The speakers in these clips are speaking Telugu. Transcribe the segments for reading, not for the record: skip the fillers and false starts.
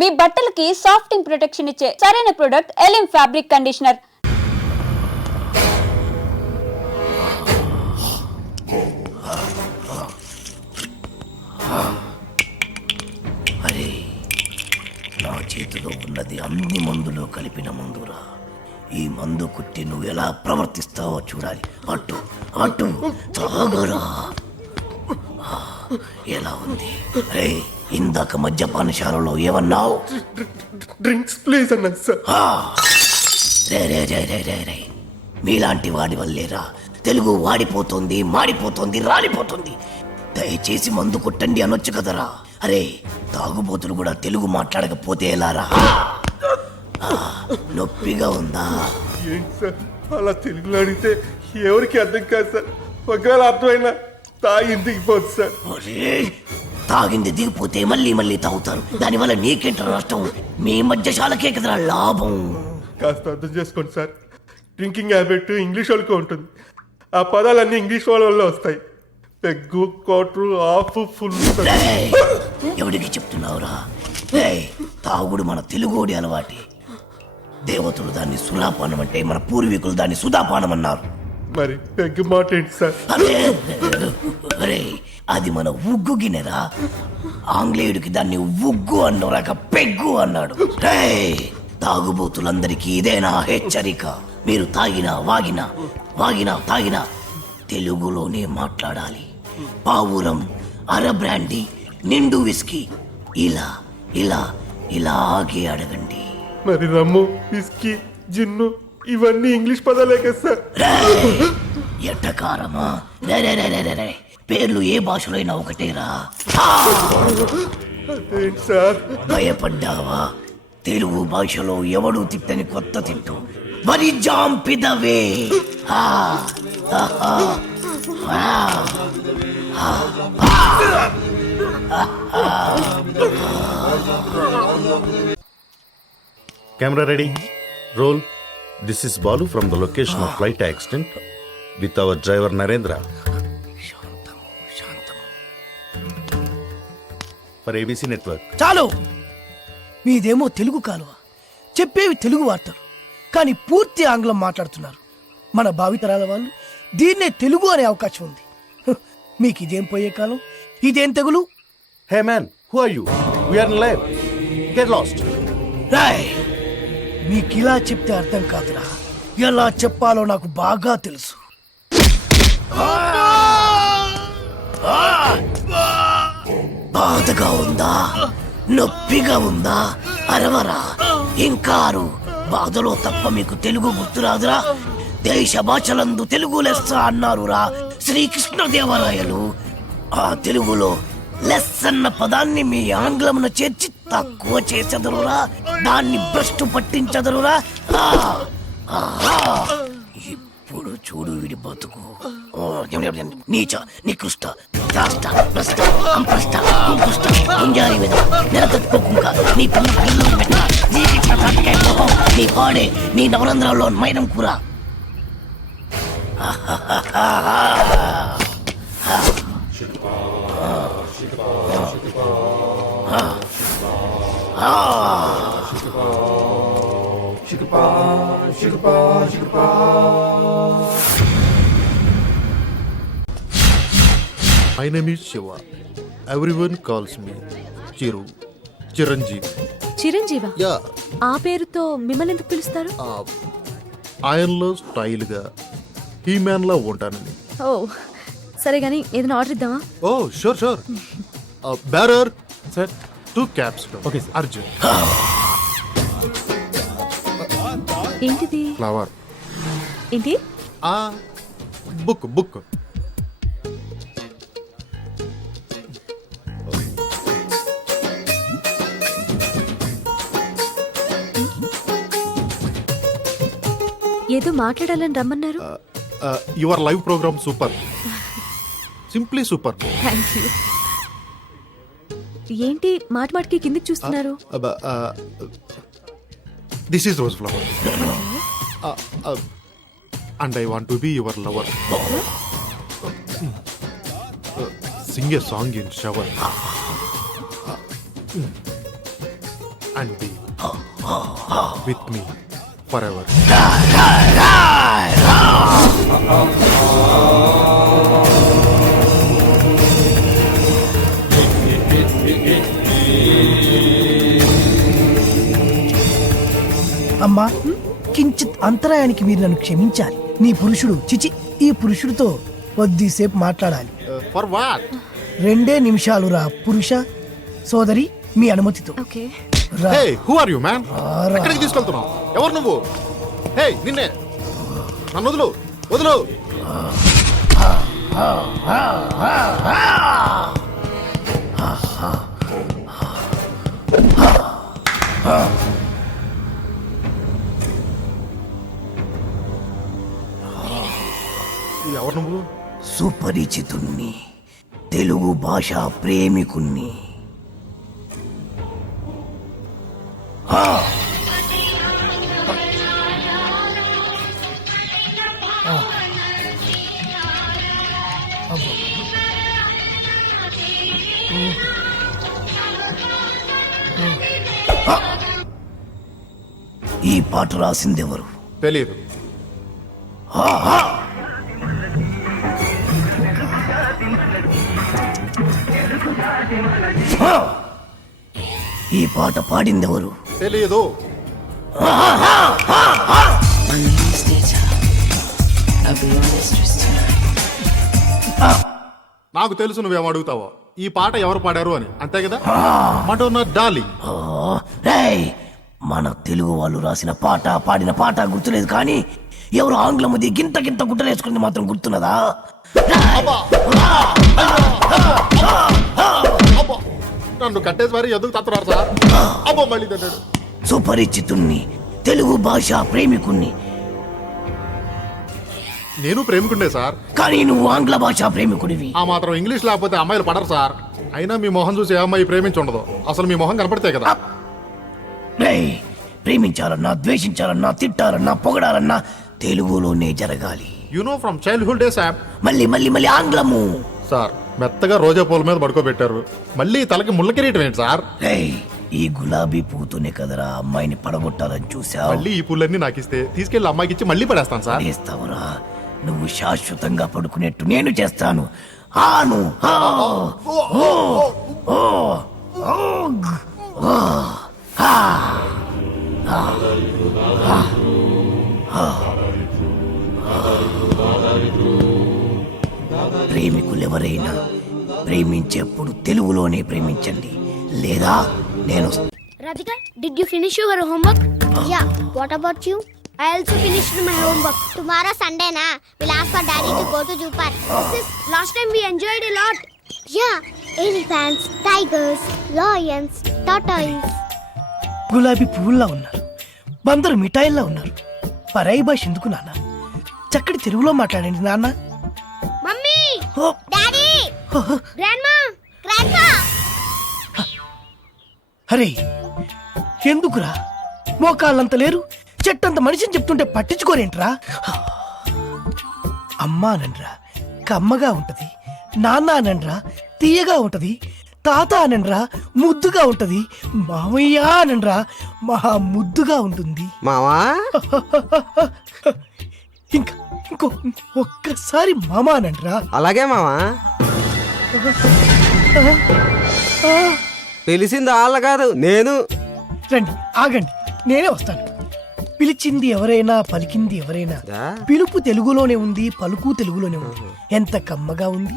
మీ బట్టలకి సాఫ్టింగ్ ప్రొటెక్షన్ ఇచ్చే సరైన ప్రొడక్ట్ ఎలిమ్ ఫ్యాబ్రిక్ కండిషనర్. అరే, నా చేతిలో ఉన్నది అన్ని మందులో కలిపిన మందురా. ఈ మందు కుట్టి నువ్వు ఎలా ప్రవర్తిస్తావో చూడాలి. అటు అటు తాగరా. ఎలా ఉంది? రే, ఇందాక మద్యపానశాలలో ఏమన్నావు? డ్రింక్స్ ప్లీజ్ అన్నా సార్. రే రే రే రే రే రే, మీలాంటి వాడి వల్లేరా తెలుగు వాడిపోతుంది, మాడిపోతుంది, రాలిపోతుంది. దయచేసి మందు కొట్టండి అనొచ్చు కదరా. అరే, తాగుబోతులు కూడా తెలుగు మాట్లాడకపోతే ఎలారా? నొప్పిగా ఉందా? ఏంటి సార్ అలా తెలుగులో అడిగితే ఎవరికి అర్థం కాదు సార్. ఒకవేళ అర్థమైనా తాగి దిగిపోదు సార్. తాగింది దిగిపోతే మళ్ళీ మళ్ళీ తాగుతారు. దానివల్ల నీకేంట నష్టం? మీ మధ్యశాలకే కదరా లాభం. కాస్త అర్థం చేసుకోండి సార్. డ్రింకింగ్ హ్యాబిట్ ఇంగ్లీష్ వాళ్ళకి ఉంటుంది. ఆ పదాలన్నీ ఇంగ్లీష్ వాళ్ళ వల్ల వస్తాయి. Peg, quarter, half, full. ఎవరికి చెప్తున్నావురా? తాగుడు మన తెలుగోడి అలవాటి. దేవతలు దాన్ని సురాపానం అంటే మన పూర్వీకులు దాన్ని సుధాపానం అన్నారు. మరి పెగ్గు మాట ఏంటి సార్? అరే, అది మన ఉగ్గు గిన్నెరా. ఆంగ్లేయుడికి దాన్ని ఉగ్గు అన్నరాక పెగ్గు అన్నాడు. తాగుబోతులందరికీ ఇదేనా హెచ్చరిక? మీరు తాగినా తాగినా తెలుగులోనే మాట్లాడాలి. పావురం, అర బ్రాండీ, నిండు విస్కీ ఇలా ఇలా ఇలాగే అడగండి. మరి రమ్ము, విస్కీ, జిన్ను ఇవన్నీ ఇంగ్లీష్ పదాలే కదా సార్. ఎట్టకారమా? పేర్లు ఏ భాషలో అయినా ఒకటేరా. ఏంటి సార్? భయపడ్డావా? తెలుగు భాషలో ఎవడు తిట్టని కొత్త తిట్టు వరి జాంపిదవే. Camera ready. Roll. This is Balu from the location of flight accident with our driver Narendra. For ABC Network. చాలు. మీదేమో తెలుగు కాలువ, చెప్పేవి తెలుగు వార్తలు, కానీ పూర్తి ఆంగ్లం మాట్లాడుతున్నారు. మన భావితరాల వాళ్ళు దీన్నే తెలుగు అనే అవకాశం ఉంది. మీకు ఇదేం పోయే కాలం, ఇదేం తెగులు? Hey man, who are you? We are in live. Get lost. Roy, మీకు ఇలా చెప్తే అర్థం కాదురా. ఎలా చెప్పాలో నాకు బాగా తెలుసు. బాధగా ఉందా? నొప్పిగా ఉందా? అరవరా, ఇంకారు. బాధలో తప్ప మీకు తెలుగు గుర్తురాదురా? దేశ భాషలందు తెలుగు లెస్స అన్నారురా శ్రీకృష్ణదేవరాయలు. ఆ తెలుగులో లెస్ అన్న పదాన్ని మీ ఆంగ్లమున చేర్చి తక్కువ చేసెదరురా. దాన్ని భ్రష్టు పట్టించదరురా. ఇప్పుడు చూడు వీడి బతుకు. నీచ, నికృష్ట, రాష్ట, భ్రష్ట, అంప్రష్ట, కుంకుష్ట, గుంజారి మీద నెలకొట్టుకోకుండా నీ పిల్లలు పెట్ట, నీ పాడే, నీ నవరంధ్రాల్లో మైనం కూర. My name is Shiva. Everyone calls me Chiru. Chiranjeevi. చిరంజీవా? యా. ఆ పేరుతో మిమ్మల్ని ఎందుకు పిలుస్తారు? ఆయనలో స్టైల్గా హీమ్యాన్లా ఉంటానని. ఓ సరే గానీ ఏదైనా ఆర్డర్ ఇద్దామా? Oh sure sure. Bearer sir, 2 cups. Okay Arjun. ఏంటిది? ఫ్లవర్. ఏంటి? బుక్. ఏదో మాట్లాడాలని రమ్మన్నారు. Your live programme super, simply super. Thank you. ఏంటి మాటికి కిందికి చూస్తున్నారు? This is rose flower and I want to be your lover. Sing a song in shower. and be with me forever. అమ్మా కించిత్ అంతరాయానికి మీరు నన్ను క్షమించాలి. నీ పురుషుడు చిచి ఈ పురుషుడితో కొద్దిసేపు మాట్లాడాలి. For what? 2 నిమిషాలు రా పురుష. సోదరి మీ అనుమతితో ఓకే. రా. Hey, who are you, man? రారా. ఎక్కడికి తీసుకెళ్తున్నావు? ఎవరు నువ్వు? హే, నిన్నే. నన్ను వదులు, వదులు. ఎవరు నువ్వు? సుపరిచితుణ్ణి, తెలుగు భాష ప్రేమికుణ్ణి. ఈ పాట రాసిందెవరు? తెలియదు. ఈ పాట పాడిందెవరు? తెలియదు. నాకు తెలుసు నువ్వేం అడుగుతావో. ఈ పాట ఎవరు పాడారు అని, అంతే కదా? Madonna darling. రేయ్, మన తెలుగు వాళ్ళు రాసిన పాట పాడిన పాట గుర్తులేదు కానీ ఎవరు ఆంగ్లముది గింత గింత గుట్టలేసుకుంది మాత్రం గుర్తున్నదా? నన్ను కట్టేసి మరి ఎందుకు తత్తున్నారు సార్? అబ్బో మళ్ళీ తిన్నాడు. సుపరిచితుణ్ణి, తెలుగు భాష ప్రేమికుణ్ణి. నేను ప్రేమికుండే సార్. కానీ నువ్వు ఆంగ్ల భాష ప్రేమికుడివి. ఆ మాత్రం ఇంగ్లీష్ లేకపోతే అమ్మాయిలు పడరు సార్. అయినా మీ మొహం చూసి ఏ అమ్మాయి ప్రేమించి ఉండదు. అసలు మీ మొహం కనపడితే కదా. రేయ్, ప్రేమించాలన్నా ద్వేషించాలన్నా తిట్టాలన్నా పొగడాలన్నా తెలుగులోనే జరగాలి. You know from childhood days app. మళ్ళీ మళ్ళీ మళ్ళీ ఆంగ్లము. సార్ మెత్తగా రోజా పూల మీద పడుకోబెట్టారు, మళ్ళీ తలకి ముళ్ళ కిరీటం ఏంటి సార్? రేయ్, ఈ గులాబీ పూతోనే కదరా అమ్మాయిని పడగొట్టాలని చూసావు. మళ్ళీ ఈ పూలన్నీ నాకు ఇస్తే తీసుకెళ్లి అమ్మాయికి ఇచ్చి మళ్ళీ పడేస్తాను సార్. చేస్తావురా? నువ్వు శాశ్వతంగా పడుకునేట్టు నేను చేస్తాను. ఆను ఆ, ఓ, ఓ, ఓగ్, ఓ, ఆ, ఆ, ఆ, ఆ. ప్రేమికులెవరైనా ప్రేమించేప్పుడు తెలుగులోనే ప్రేమించండి, లేదా నేను Radhika, did you finish your homework? Yeah. What about you? I also finished my homework. Tomorrow Sunday na, we'll ask for daddy to go to zoo park. Sis, last time we enjoyed a lot. Yeah. Elephants, tigers, lions, tortoise. గులాబీ పువ్వుల్లా ఉన్నారు, బందరు మిఠాయిల్లా ఉన్నారు. పరాయి భాష ఎందుకు నాన్న? చక్కటి తెలుగులో మాట్లాడండి నాన్న. Mummy! ఓ, Daddy! ఓ, Grandma! Grandpa! అరే ఎందుకురా? మోకాళ్ళంత లేరు, చెట్టంత మనిషిని చెప్తుంటే పట్టించుకోరేంట్రా? అమ్మా అనండ్రా కమ్మగా ఉంటది, నాన్న అనండ్రా తీయగా ఉంటది, తాత అనండ్రా ముద్దుగా ఉంటది, మామయ్య అనండ్రా మహా ముద్దుగా ఉంటుంది. మావా ఇంకా ఇంకో ఒక్కసారి మామ అనండ్రా. అలాగే మావా. పిలిచింది వాళ్ళ కాదు, నేను. రండి ఆగండి, నేనే వస్తాను. పిలిచింది ఎవరైనా పలికింది ఎవరైనా, దా. పిలుపు తెలుగులోనే ఉంది, పలుకు తెలుగులోనే ఉంది. ఎంత కమ్మగా ఉంది.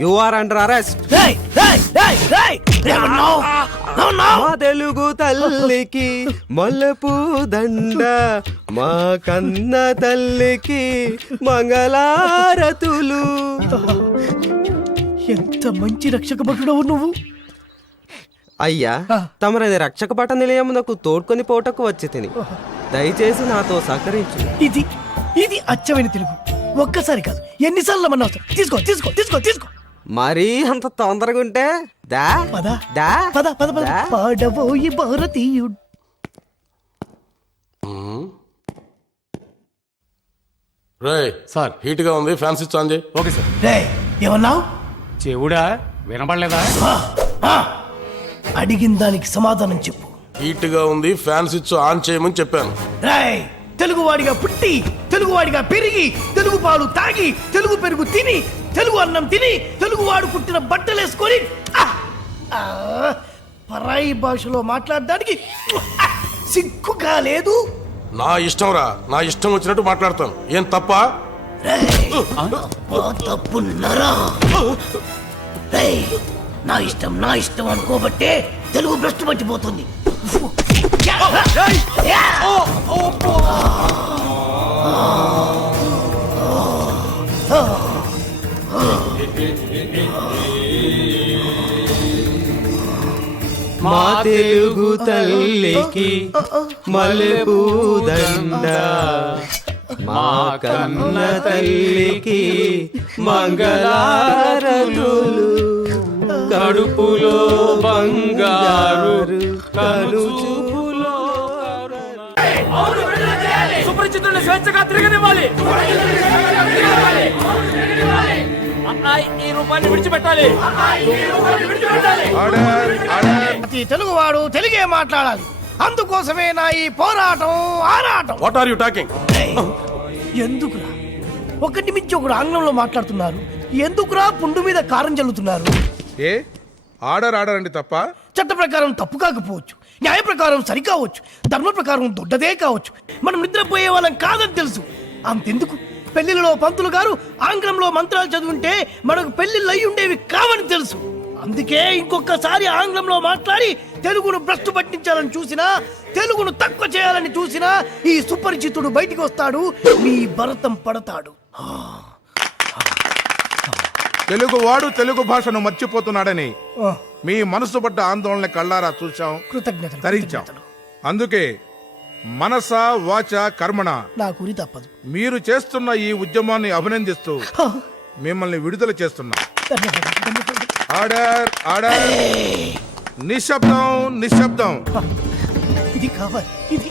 You are under arrest. రేయ్, రేయ్, రేయ్, రేయ్, ఏమన్నావ్? ఏమన్నావ్? మా తెలుగు తల్లికి మల్లెపూ దండ, మా కన్న తల్లికి మంగళారతులు. ఎంత మంచి రక్షక భటుడవు నువ్వు. అయ్యా, తమరని రక్షక పట నిలయమునకు తోడ్కొని పోటకు వచ్చి తిని దయచేసి నాతో సహకరించు. ఇది ఇది అచ్చమైన తెలుగు. ఒక్కసారి కాదు ఎన్నిసార్లు మన అవసరం. తీసుకో తీసుకో తీసుకో తీసుకో. మరీ అంత తొందరగా ఉంటే దా పద దా పద పద పద. దా. పాడబోయి భారతీయుడు. రే సార్, హీట్ గా ఉంది, ఫ్యాన్ స్విచ్ ఆన్ చేయి. Okay sir. రేయ్, ఏమన్నావ్? చెవుడా వినపడలేదా? అడిగిన దానికి సమాధానం చెప్పు. హీట్ గా ఉంది ఫ్యాన్ స్విచ్ ఆన్ చేయమని చెప్పాను. రాయ్ తెలుగువాడిగా పుట్టి తెలుగువాడిగా పెరిగి తెలుగు పాలు తాగి తెలుగు పెరుగు తిని తెలుగు అన్నం తిని తెలుగువాడు పుట్టిన బట్టలేసుకొని పరాయి భాషలో మాట్లాడడానికి సిగ్గుగా లేదు. నా ఇష్టం రా, నా ఇష్టం వచ్చినట్టు మాట్లాడతాను. ఏం తప్ప? తప్పున్నారా? నా ఇష్టం అనుకోబట్టే తెలుగు భ్రష్టు పట్టిపోతుంది. మా తెలుగు తల్లికి మల్లెపూదండ, మా కన్న తల్లికి మంగళారతులు, కడుపులో బంగారు కనుచూపులో సుపరిచితుల్ని స్వేచ్ఛగా తిరగనివ్వాలి. ఈ రూపాన్ని విడిచిపెట్టాలి. ప్రతి తెలుగువాడు తెలుగే మాట్లాడాలి. అందుకోసమే నా ఈ పోరాటం ఆరాటం. What are you talking? ఎందుకురా ఒకటి మించి ఒకడు ఆంగ్లంలో మాట్లాడుతున్నారు? ఎందుకురా పుండు మీద కారం చల్లుతున్నారు? ఏ ఆర్డర్ అండి తప్ప? చట్ట ప్రకారం తప్పు కాకపోవచ్చు, న్యాయ ప్రకారం సరి కావచ్చు, ధర్మ ప్రకారం దొడ్డదే కావచ్చు. మనం నిద్రపోయే వాళ్ళం కాదని తెలుసు. అంతెందుకు, పెళ్లిలో పంతులు గారు ఆంగ్లంలో మంత్రాలు చదువుంటే మనకు పెళ్లిళ్ళు అయి ఉండేవి కావని తెలుసు. అందుకే ఇంకొకసారి ఆంగ్లంలో మాట్లాడి తెలుగును భ్రష్టు పట్టించాలని చూసినా, తెలుగును తక్కువ చేయాలని చూసినా ఈ సుపరిచితుడు బయటికి వస్తాడు, మీ భరతం పడతాడు. తెలుగు వాడు తెలుగు భాషను మర్చిపోతున్నాడని మీ మనసు పడ్డ ఆందోళన కళ్ళారా చూశాం, కృతజ్ఞతలు తరించాం. అందుకే మనస వాచ కర్మణ నా గురి తప్పదు. మీరు చేస్తున్న ఈ ఉద్యమాన్ని అభినందిస్తూ మిమ్మల్ని విడుదల చేస్తున్నా. Order order. నిశ్శబ్దం నిశ్శబ్దం. ఇది కావాలి, ఇది